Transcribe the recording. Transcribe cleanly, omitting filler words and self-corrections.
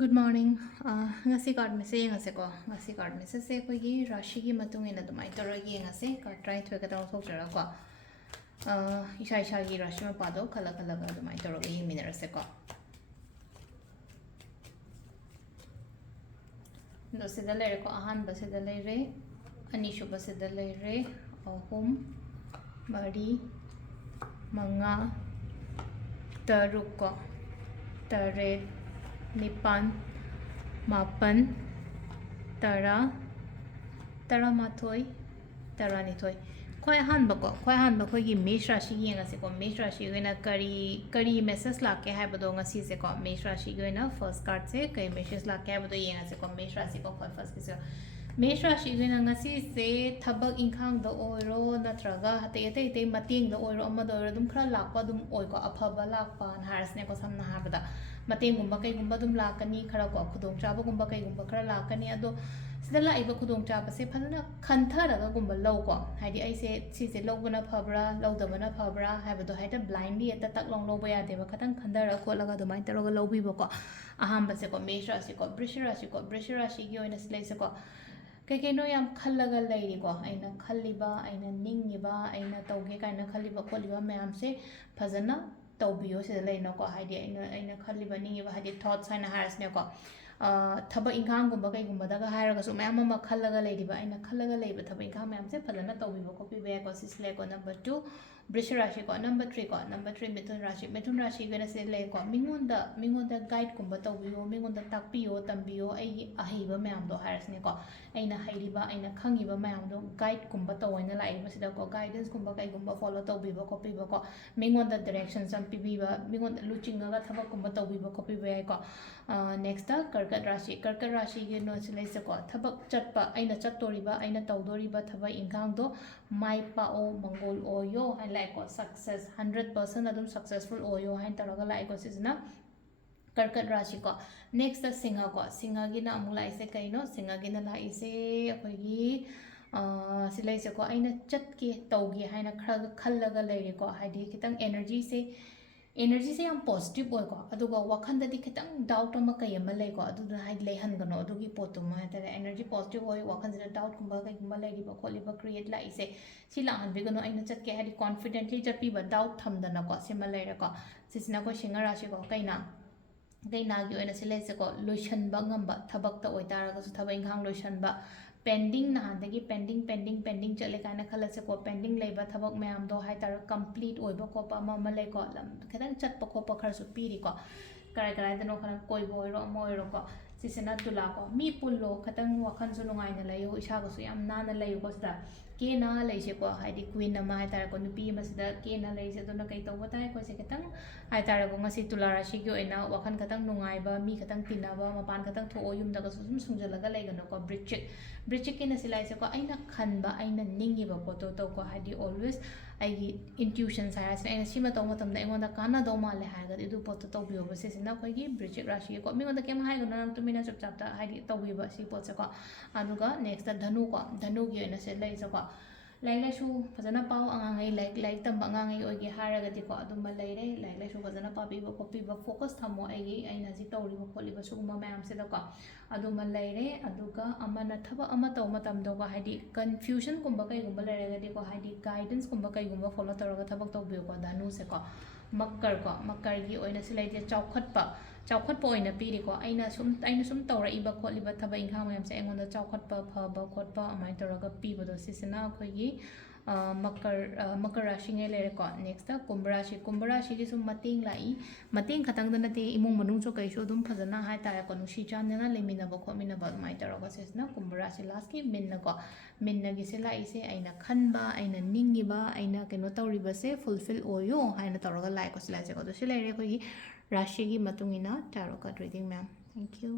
Good morning. Ngasi card message ngase ko. Ngasi card message se ko gi rashi gi matung ina dumai toro gi ngase ka try thwe ka taw thok jara ko. Isha isha gi rashi ma pado khala khala ga dumai toro gi minera se ko. No se da le ko ahan ba se da le re ani shu ba se da le re ahum mari manga taruk ko taret Nipan, Mapan, Tara, Taramathoy, Taranithoy. Khoi han ba ko khoi han ba khoi gi mesh rashi gi nga se ko mesh rashi gi na kari message la ke ha ba do nga si se ko mesh rashi gi na first card se kai message la ke ba do yenga se ko mesh rashi ko khoi first ki se mesh rashi gi na nga si se thabak inkhang do oiro natraga hate ate mating do oiro ama do oiro dum khara lakpa dum oi ko aphaba lakpa an haras ne ko samna ha ba da mating gumba kai gumba dum lakani khara ko khudong chaba gumba kai gumba khara lakani ado sida la iba khudong chaba se phana khanthara ga gumba law ko haidi ai se si se law bana phabra law da bana phabra ha ba do haida blindly eta tak long law ba ya de ba khatang khandara ko laga do mai taro ga law bi ba ko aham ba se ko mesh rashi ko brish rashi gi oina slay se ko kai no yam khallaga lairi ko aina khalliba aina ningiba aina tauge kaina khalliba kholiba mayam se phajana taubiyo se laina ko haidi aina khalliba ningiba haidi thoughts haina haras ne ko thaba inkhang gumba kai gumba daga hairaga su mayam ma khallaga lairiba aina khallaga laiba thaba inkhang mayam se phajana taubiba ko pi ba ko sisle ko number 2 brish rashi ko number 3 mithun rashi gena se le ko mingonda guide gumba taubiyo mingonda takpiyo tambiyo ai ahiba mayam do haras ne ko aina hairiba aina khangiba mayam do guide gumba tawoina laiba sida ko guidance gumba kai gumba follow taubiba ko piba ko mingonda direction sam pibiba mingonda luchinga ga thaba gumba taubiba ko piba ai ko next ta karkat rashi ge no se le se ko thabak chatpa aina chattoriba aina tawdoriba thaba inkhang do mai pa o mangol o yo hai like ko success 100% adum successful o yo hai taraga like ko sisna karkat rashi ko next the singa gi na amula ise kaino singa gi na la ise akoi gi silai se ko aina chat ki taugi haina khra khallaga leiri ko haidi kitang energy se yam positive oi ko aduga wakhan da di kitang doubt ma kai ma lei ko adu hai lei han gano adu gi potu ma ta energy positive oi wakhan da doubt kumba kai kumba lei ba kholi ba create la ise sila han bi gano aina chat ke hari confidently chat pi ba doubt tham da na ko sima lei ra ko sisina ko singa rashi ko kaina gi oina sile se ko lotion ba ngamba thabak ta oi tara ga su thabai ngang lotion ba pending na handagi pending chale kana khala se ko pending leiba thabak mayam do hai tar complete oi ba ko pa ma le ko lam khadan chat pa ko pa khar su pi ri ko karai da no khana koi boy ro moi ro ko sisena tula ko mi pullo khatang wakhan su lungai na layo isa ko su yam na na layo ko sta ke na lai se ko haidi queen na ma hai tar ko nupi ma sida ke na lai se do na kai to ba tai ko se khatang hai tar ko ngasi tula rashi gi oina wakhan khatang nungai ba mi khatang tinaba mapan khatang tho o yum da ko sum sungjala ga lai ga no ko bridge ki na silai se ko aina khan ba aina ningi ba photo to ko haidi always ai intuition sa ras aina sima to matam da engonda kana do ma le ha ga edu photo to bio ba se sina ko gi bridge rashi ko mi ngonda kem hai ga na to mina chap chap ta haidi to bi ba si pot se ko anuga next ta dhanu gi oina se lai se ko lai shu phajana pau angangai like tam angangai oigi haraga di ko aduma laire lai shu phajana pa bi ba copy ba focus thamo ai aina ji tawri ba kholi ba suguma mayam se da ko aduma laire aduga amana thaba ama taw matam do ko haidi confusion kumba kai gumba laire ga di ko haidi guidance kumba kai gumba follow taraga thabak taw bi ko dhanu se ko makkar gi oina silai de chawkhat pa oina pi ri ko aina sum tawra iba kholiba thaba inkhang mayam se engonda chawkhat pa phaba khotpa amai taraga pi bodo sisina khoi gi makar rashi ngai lere ko next ta kumbh rashi ji sum mating khatang da na te imong manung cho kai sho dum phajana hai ta ko nu shi chan na lemina ba khomina ba mai taraga sisna kumbh rashi last ki minna gi se la ise aina khanba aina ningi ba aina keno tawri ba se fulfill oyo haina taraga lai ko sila se ko do sila re ko gi rashi gi matungina tarot card reading ma'am. Thank you.